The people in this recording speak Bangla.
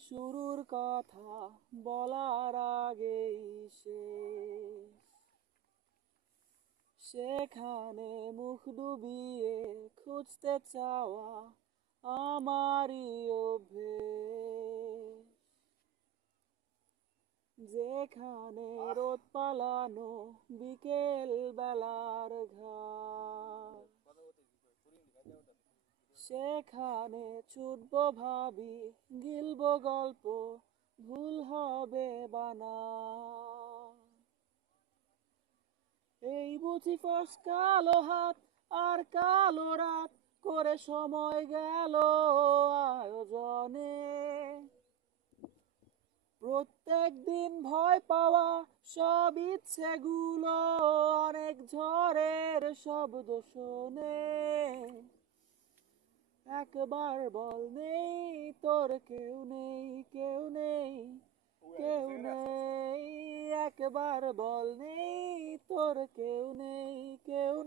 শুরুর কথা বলার আগেই শেষ, সেখানে মুখ ডুবিয়ে খুঁজতে চাওয়া আমারই অভ্যেস। যেখানে রোদ পালানো বিকেল বেলার ঘাট, সেখানে ছুটবো ভাবি, গিলবো গল্প, ভুল হবে বানা। এই বুঝি ফস কালো হাত আর কালো রাত করে সময় গেল আয়োজনে। প্রত্যেক দিন ভয় পাওয়া সব ইচ্ছেগুলো অনেক ঝড়ের শব্দ শোনে। একবার বল নেই তোর কেউ নেই, কেউ নেই, কেউ নেই। একবার বল নেই তোর কেউ নেই, কেউ নেই।